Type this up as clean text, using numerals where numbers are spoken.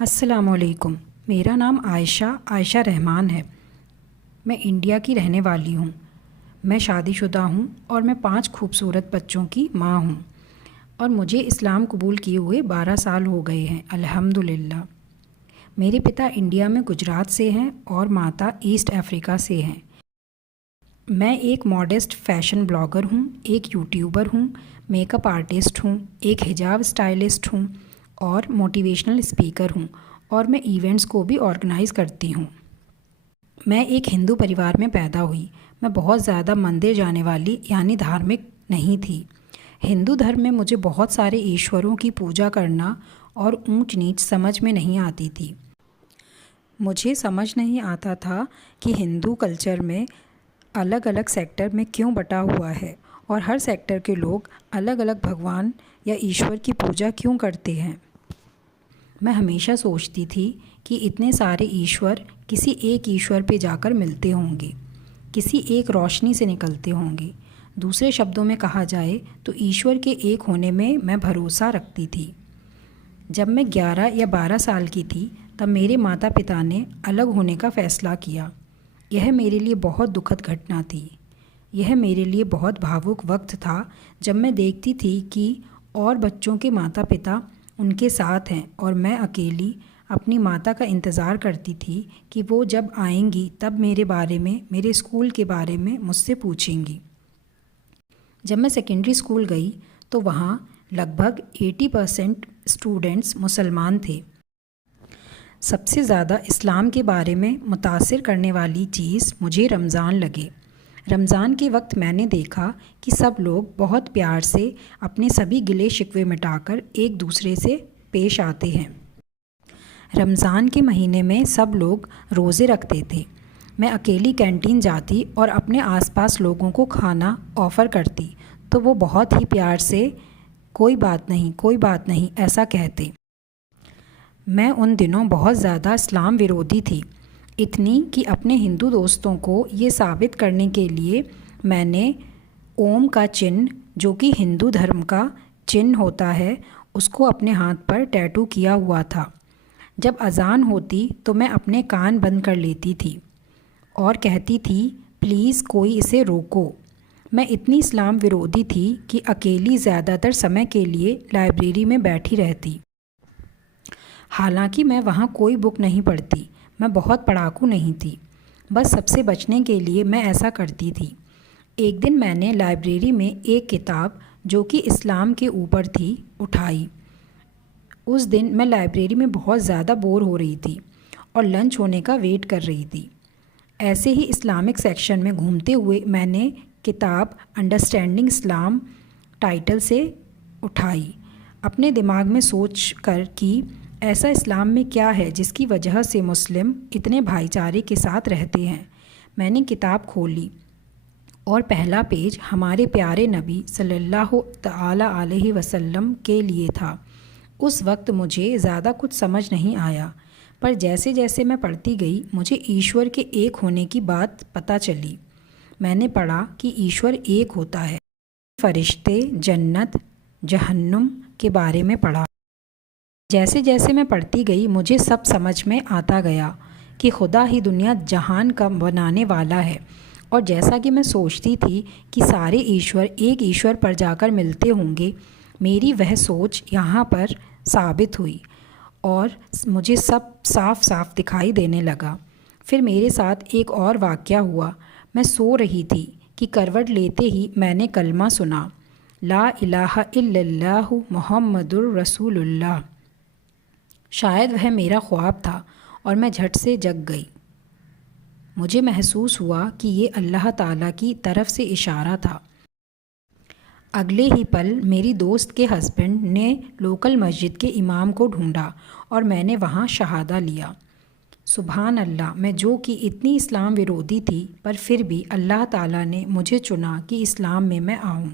अस्सलामुअलैकुम। मेरा नाम आयशा रहमान है। मैं इंडिया की रहने वाली हूँ। मैं शादीशुदा हूँ और मैं 5 खूबसूरत बच्चों की माँ हूँ और मुझे इस्लाम कबूल किए हुए 12 साल हो गए हैं, अल्हम्दुलिल्लाह। मेरे पिता इंडिया में गुजरात से हैं और माता ईस्ट अफ्रीका से हैं। मैं एक मॉडेस्ट फ़ैशन ब्लॉगर हूँ, एक यूट्यूबर हूँ, मेकअप आर्टिस्ट हूँ, एक हिजाब स्टाइलिस्ट हूँ और मोटिवेशनल स्पीकर हूँ और मैं इवेंट्स को भी ऑर्गेनाइज़ करती हूँ। मैं एक हिंदू परिवार में पैदा हुई। मैं बहुत ज़्यादा मंदिर जाने वाली यानी धार्मिक नहीं थी। हिंदू धर्म में मुझे बहुत सारे ईश्वरों की पूजा करना और ऊंच नीच समझ में नहीं आती थी। मुझे समझ नहीं आता था कि हिंदू कल्चर में अलग अलग सेक्टर में क्यों बटा हुआ है और हर सेक्टर के लोग अलग अलग भगवान या ईश्वर की पूजा क्यों करते हैं। मैं हमेशा सोचती थी कि इतने सारे ईश्वर किसी एक ईश्वर पे जाकर मिलते होंगे, किसी एक रोशनी से निकलते होंगे। दूसरे शब्दों में कहा जाए तो ईश्वर के एक होने में मैं भरोसा रखती थी। जब मैं 11 या 12 साल की थी तब मेरे माता पिता ने अलग होने का फ़ैसला किया। यह मेरे लिए बहुत दुखद घटना थी। यह मेरे लिए बहुत भावुक वक्त था जब मैं देखती थी कि और बच्चों के माता पिता उनके साथ हैं और मैं अकेली अपनी माता का इंतज़ार करती थी कि वो जब आएंगी तब मेरे बारे में, मेरे स्कूल के बारे में मुझसे पूछेंगी। जब मैं सेकेंडरी स्कूल गई तो वहाँ लगभग 80% स्टूडेंट्स मुसलमान थे। सबसे ज़्यादा इस्लाम के बारे में मुतासिर करने वाली चीज़ मुझे रमज़ान लगे। रमज़ान के वक्त मैंने देखा कि सब लोग बहुत प्यार से अपने सभी गिले शिकवे मिटाकर एक दूसरे से पेश आते हैं। रमज़ान के महीने में सब लोग रोज़े रखते थे। मैं अकेली कैंटीन जाती और अपने आसपास लोगों को खाना ऑफ़र करती तो वो बहुत ही प्यार से कोई बात नहीं ऐसा कहते। मैं उन दिनों बहुत ज़्यादा इस्लाम विरोधी थी, इतनी कि अपने हिंदू दोस्तों को ये साबित करने के लिए मैंने ओम का चिन्ह, जो कि हिंदू धर्म का चिन्ह होता है, उसको अपने हाथ पर टैटू किया हुआ था। जब अज़ान होती तो मैं अपने कान बंद कर लेती थी और कहती थी, प्लीज़ कोई इसे रोको। मैं इतनी इस्लाम विरोधी थी कि अकेली ज़्यादातर समय के लिए लाइब्रेरी में बैठी रहती। हालांकि मैं वहाँ कोई बुक नहीं पढ़ती। मैं बहुत पढ़ाकू नहीं थी, बस सबसे बचने के लिए मैं ऐसा करती थी। एक दिन मैंने लाइब्रेरी में एक किताब जो कि इस्लाम के ऊपर थी उठाई। उस दिन मैं लाइब्रेरी में बहुत ज़्यादा बोर हो रही थी और लंच होने का वेट कर रही थी। ऐसे ही इस्लामिक सेक्शन में घूमते हुए मैंने किताब अंडरस्टैंडिंग इस्लाम टाइटल से उठाई, अपने दिमाग में सोच कर कि ऐसा इस्लाम में क्या है जिसकी वजह से मुस्लिम इतने भाईचारे के साथ रहते हैं। मैंने किताब खोली और पहला पेज हमारे प्यारे नबी सल्लल्लाहु तआला अलैहि वसल्लम के लिए था। उस वक्त मुझे ज़्यादा कुछ समझ नहीं आया, पर जैसे जैसे मैं पढ़ती गई मुझे ईश्वर के एक होने की बात पता चली। मैंने पढ़ा कि ईश्वर एक होता है। फरिश्ते, जन्नत, जहन्नुम के बारे में पढ़ा। जैसे जैसे मैं पढ़ती गई मुझे सब समझ में आता गया कि खुदा ही दुनिया जहान का बनाने वाला है। और जैसा कि मैं सोचती थी कि सारे ईश्वर एक ईश्वर पर जाकर मिलते होंगे, मेरी वह सोच यहाँ पर साबित हुई और मुझे सब साफ साफ दिखाई देने लगा। फिर मेरे साथ एक और वाक़या हुआ। मैं सो रही थी कि करवट लेते ही मैंने कलमा सुना, ला इलाहा इल्लल्लाहु मुहम्मदुर रसूलुल्लाह। शायद वह मेरा ख्वाब था और मैं झट से जग गई। मुझे महसूस हुआ कि ये अल्लाह ताला की तरफ से इशारा था। अगले ही पल मेरी दोस्त के हस्बैंड ने लोकल मस्जिद के इमाम को ढूंढा और मैंने वहाँ शहादा लिया। सुभान अल्लाह, मैं जो कि इतनी इस्लाम विरोधी थी पर फिर भी अल्लाह ताला ने मुझे चुना कि इस्लाम में मैं आऊँ।